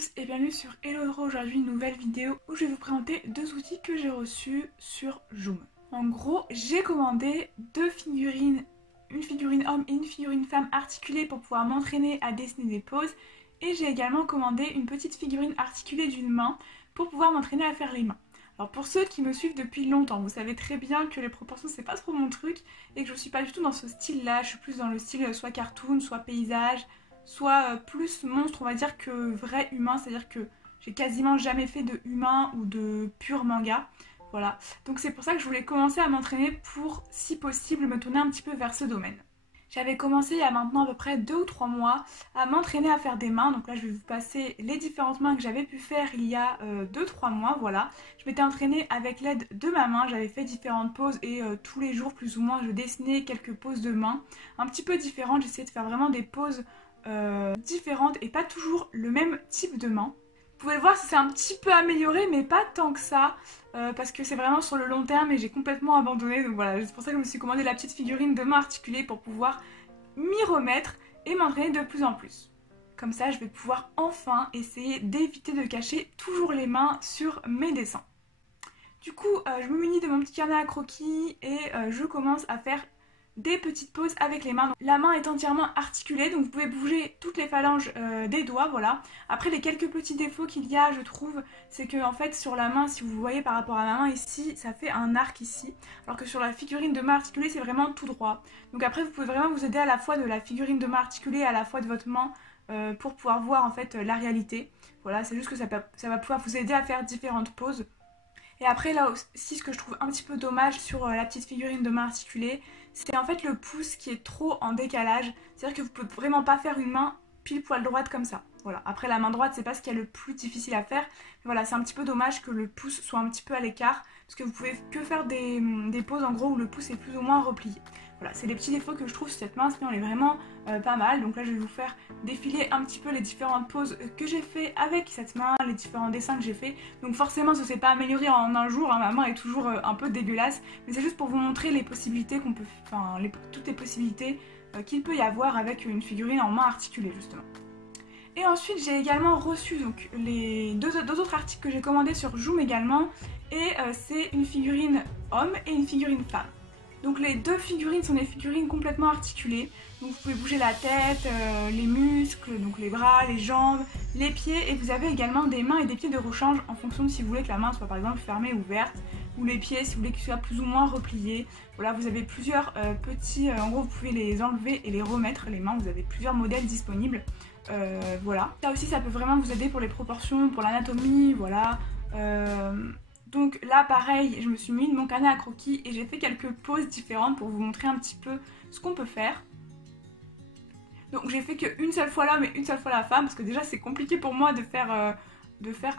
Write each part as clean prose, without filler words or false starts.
tous et bienvenue sur Hello Draw. Aujourd'hui une nouvelle vidéo où je vais vous présenter deux outils que j'ai reçus sur Joom. En gros, j'ai commandé deux figurines, une figurine homme et une figurine femme articulée pour pouvoir m'entraîner à dessiner des poses. Et j'ai également commandé une petite figurine articulée d'une main pour pouvoir m'entraîner à faire les mains. Alors pour ceux qui me suivent depuis longtemps, vous savez très bien que les proportions c'est pas trop mon truc et que je suis pas du tout dans ce style là, je suis plus dans le style soit cartoon, soit paysage, soit plus monstre on va dire que vrai humain, c'est-à-dire que j'ai quasiment jamais fait de humain ou de pur manga. Voilà, donc c'est pour ça que je voulais commencer à m'entraîner pour, si possible, me tourner un petit peu vers ce domaine. J'avais commencé il y a maintenant à peu près 2 ou 3 mois à m'entraîner à faire des mains. Donc là je vais vous passer les différentes mains que j'avais pu faire il y a 2-3 mois, voilà. Je m'étais entraînée avec l'aide de ma main, j'avais fait différentes poses et tous les jours plus ou moins je dessinais quelques poses de main un petit peu différentes. J'essayais de faire vraiment des poses différentes et pas toujours le même type de main. Vous pouvez le voir, c'est un petit peu amélioré mais pas tant que ça parce que c'est vraiment sur le long terme et j'ai complètement abandonné, donc voilà, c'est pour ça que je me suis commandé la petite figurine de main articulée pour pouvoir m'y remettre et m'entraîner de plus en plus. Comme ça je vais pouvoir enfin essayer d'éviter de cacher toujours les mains sur mes dessins. Du coup je me munis de mon petit carnet à croquis et je commence à faire des petites poses avec les mains. Donc, la main est entièrement articulée, donc vous pouvez bouger toutes les phalanges des doigts, voilà. Après les quelques petits défauts qu'il y a, je trouve, c'est que en fait sur la main, si vous voyez par rapport à ma main ici, ça fait un arc ici, alors que sur la figurine de main articulée, c'est vraiment tout droit. Donc après vous pouvez vraiment vous aider à la fois de la figurine de main articulée et à la fois de votre main pour pouvoir voir en fait la réalité. Voilà, c'est juste que ça va pouvoir vous aider à faire différentes poses. Et après là aussi ce que je trouve un petit peu dommage sur la petite figurine de main articulée, c'est en fait le pouce qui est trop en décalage. C'est-à-dire que vous pouvez vraiment pas faire une main pile poil droite comme ça. Voilà. Après la main droite c'est pas ce qu'il y a le plus difficile à faire. Mais voilà, c'est un petit peu dommage que le pouce soit un petit peu à l'écart. Parce que vous pouvez que faire des poses en gros où le pouce est plus ou moins replié. Voilà, c'est les petits défauts que je trouve sur cette main, sinon elle est vraiment pas mal. Donc là je vais vous faire défiler un petit peu les différentes poses que j'ai fait avec cette main, les différents dessins que j'ai fait. Donc forcément ça s'est pas amélioré en un jour, hein. Ma main est toujours un peu dégueulasse. Mais c'est juste pour vous montrer les possibilités qu'on peut, toutes les possibilités qu'il peut y avoir avec une figurine en main articulée justement. Et ensuite j'ai également reçu donc, les deux autres articles que j'ai commandés sur Joom également. Et c'est une figurine homme et une figurine femme. Donc les deux figurines sont des figurines complètement articulées. Donc vous pouvez bouger la tête, les muscles, donc les bras, les jambes, les pieds. Et vous avez également des mains et des pieds de rechange en fonction de si vous voulez que la main soit par exemple fermée ou ouverte. Ou les pieds si vous voulez qu'ils soient plus ou moins repliés. Voilà, vous avez plusieurs petits... en gros vous pouvez les enlever et les remettre les mains. Vous avez plusieurs modèles disponibles. Voilà. Ça aussi ça peut vraiment vous aider pour les proportions, pour l'anatomie, voilà. Donc là pareil, je me suis mis de mon carnet à croquis et j'ai fait quelques poses différentes pour vous montrer un petit peu ce qu'on peut faire. Donc j'ai fait qu'une seule fois l'homme et une seule fois la femme parce que déjà c'est compliqué pour moi de faire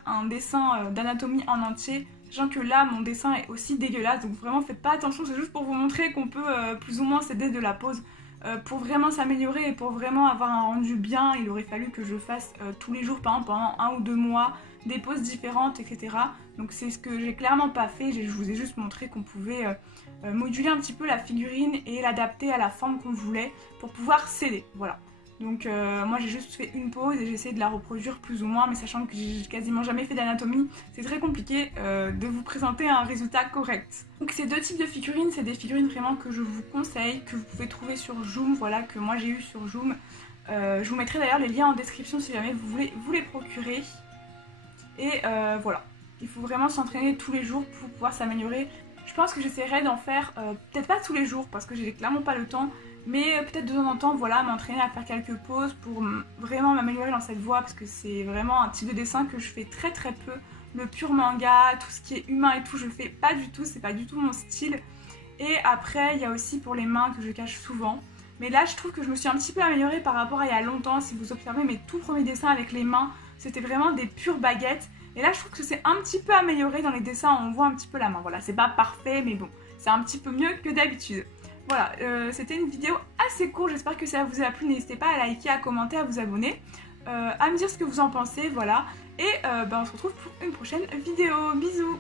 un dessin d'anatomie en entier, sachant que là mon dessin est aussi dégueulasse, donc vraiment faites pas attention, c'est juste pour vous montrer qu'on peut plus ou moins s'aider de la pose. Pour vraiment s'améliorer et pour vraiment avoir un rendu bien, il aurait fallu que je fasse tous les jours, par exemple pendant 1 ou 2 mois, des poses différentes, etc. Donc c'est ce que j'ai clairement pas fait, je vous ai juste montré qu'on pouvait moduler un petit peu la figurine et l'adapter à la forme qu'on voulait pour pouvoir s'aider, voilà. Donc moi j'ai juste fait une pose et j'ai essayé de la reproduire plus ou moins, mais sachant que j'ai quasiment jamais fait d'anatomie, c'est très compliqué de vous présenter un résultat correct. Donc ces deux types de figurines, c'est des figurines vraiment que je vous conseille, que vous pouvez trouver sur Joom, voilà, que moi j'ai eu sur Joom. Je vous mettrai d'ailleurs les liens en description si jamais vous voulez vous les procurer. Et voilà, il faut vraiment s'entraîner tous les jours pour pouvoir s'améliorer. Je pense que j'essaierai d'en faire, peut-être pas tous les jours parce que j'ai clairement pas le temps, mais peut-être de temps en temps, voilà, m'entraîner à faire quelques pauses pour vraiment m'améliorer dans cette voie parce que c'est vraiment un type de dessin que je fais très très peu. Le pur manga, tout ce qui est humain et tout, je fais pas du tout, c'est pas du tout mon style. Et après, il y a aussi pour les mains que je cache souvent. Mais là, je trouve que je me suis un petit peu améliorée par rapport à il y a longtemps. Si vous observez mes tout premiers dessins avec les mains, c'était vraiment des pures baguettes. Et là, je trouve que c'est un petit peu amélioré dans les dessins, on voit un petit peu la main. Voilà, c'est pas parfait, mais bon, c'est un petit peu mieux que d'habitude. Voilà, c'était une vidéo assez courte, j'espère que ça vous a plu. N'hésitez pas à liker, à commenter, à vous abonner, à me dire ce que vous en pensez, voilà. Et on se retrouve pour une prochaine vidéo. Bisous!